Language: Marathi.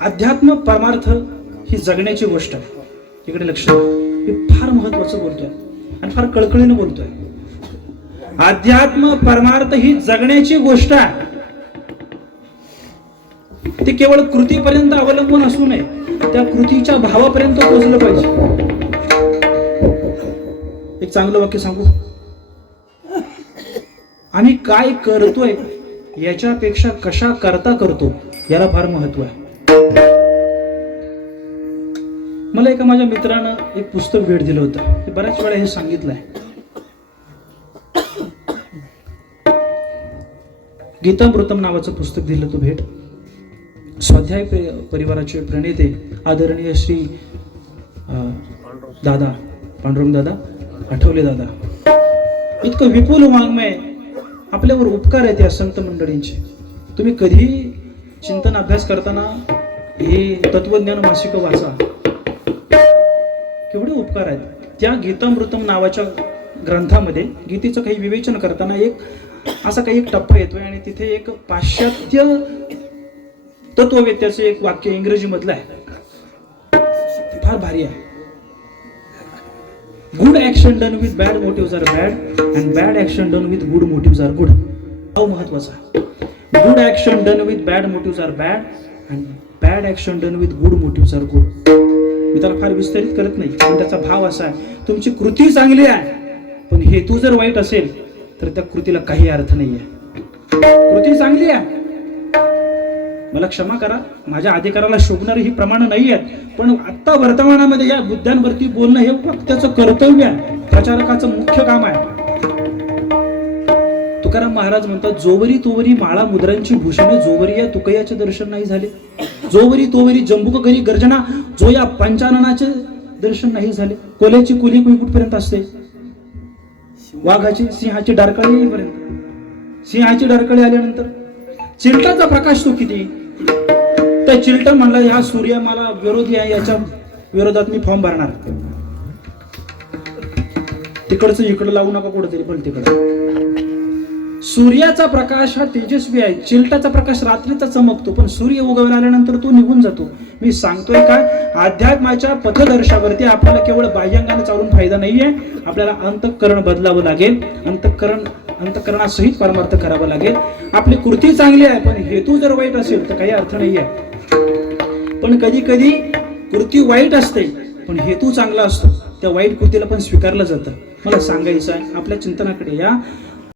अध्यात्म परमार्थ ही जगण्याची गोष्ट आहे. इकडे लक्ष द्या. मी फार महत्वाचं बोलतोय आणि फार कळकळीनं बोलतोय. अध्यात्म परमार्थ ही जगण्याची गोष्ट आहे. ते केवळ कृतीपर्यंत अवलंबून असू नये, त्या कृतीच्या भावापर्यंत पोहोचलं पाहिजे. एक चांगलं वाक्य सांगू. आम्ही काय करतोय याच्यापेक्षा कशा करता करतो याला फार महत्व आहे. मला एका माझ्या मित्रानं एक पुस्तक भेट दिलं होतं. ते बऱ्याच वेळा हे सांगितलंय. गीतामृतम नावाचं पुस्तक दिलं तो भेट. स्वाध्याय परिवाराचे प्रणेते आदरणीय श्री दादा पांडुरंग दादा आठवले दादा. इतकं विपुल वाङ्मय, आपल्यावर उपकार आहेत या संत मंडळींचे. तुम्ही कधी चिंतन अभ्यास करताना हे तत्वज्ञान मासिक वाचा. केवढे उपकार आहेत. त्या गीतामृतम नावाच्या ग्रंथामध्ये गीतेचं काही विवेचन करताना असा काही एक टप्पा येतोय आणि तिथे एक पाश्चात्य तत्ववेत्याचं एक वाक्य इंग्रजी मधलं आहे. फार भारी आहे. Good action done with bad motive are bad and bad action done with good motive are good. हा महत्वाचा. Good action done with bad motive are bad and bad action done with good motive are good. मी त्याला फार विस्तारित करत नाही, पण त्याचा भाव असा आहे, तुमची कृती चांगली आहे पण हेतू जर वाईट असेल तर त्या कृतीला काही अर्थ नाहीये. कृती चांगली आहे, मला क्षमा करा, माझ्या अधिकाराला शोभणारी ही प्रमाण नाही आहेत, पण आता वर्तमानामध्ये या मुद्द्यांवरती बोलणं हे वक्त्याचं कर्तव्य आहे, प्रचारकाचं मुख्य काम आहे. तुकाराम महाराज म्हणतात, जोवरी तोवरी माळा मुद्रांची भूषणे, जोवरी या तुकयाचे दर्शन नाही झाले, जोवरी तोवरी जंबुक घरी गर्जना, जो या पंचाननाचे दर्शन नाही झाले. कोल्याची कुली कुठपर्यंत असते? वाघाची सिंहाची डारकाळी येईपर्यंत. सिंहाची डारकाळी आल्यानंतर चिलटाचा प्रकाश तो किती. त्या चिलट म्हणला, ह्या सूर्य मला विरोधी आहे, याच्या विरोधात मी फॉर्म भरणार. तिकडचं इकडं लावू नका कुठेतरी, पण तिकडं. सूर्याचा प्रकाश हा तेजस्वी आहे, चिलटाचा प्रकाश रात्रीचा चमकतो, पण सूर्य उगवला आल्यानंतर तो निघून जातो. मी सांगतोय काय, अध्यात्माच्या पथदर्शावरती आपल्याला केवळ बाह्यांगाने चालून फायदा नाहीये, आपल्याला अंतःकरण बदलावं लागेल. अंतःकरणासहित परमार्थ करावा लागेल. आपली कृती चांगली आहे पण हेतू जर वाईट असेल तर काही अर्थ नाहीये. पण कधी कधी कृती वाईट असते पण हेतू चांगला असतो, त्या वाईट कृतीला पण स्वीकारलं जातं. मला सांगायचं आहे, आपल्या चिंतनाकडे या.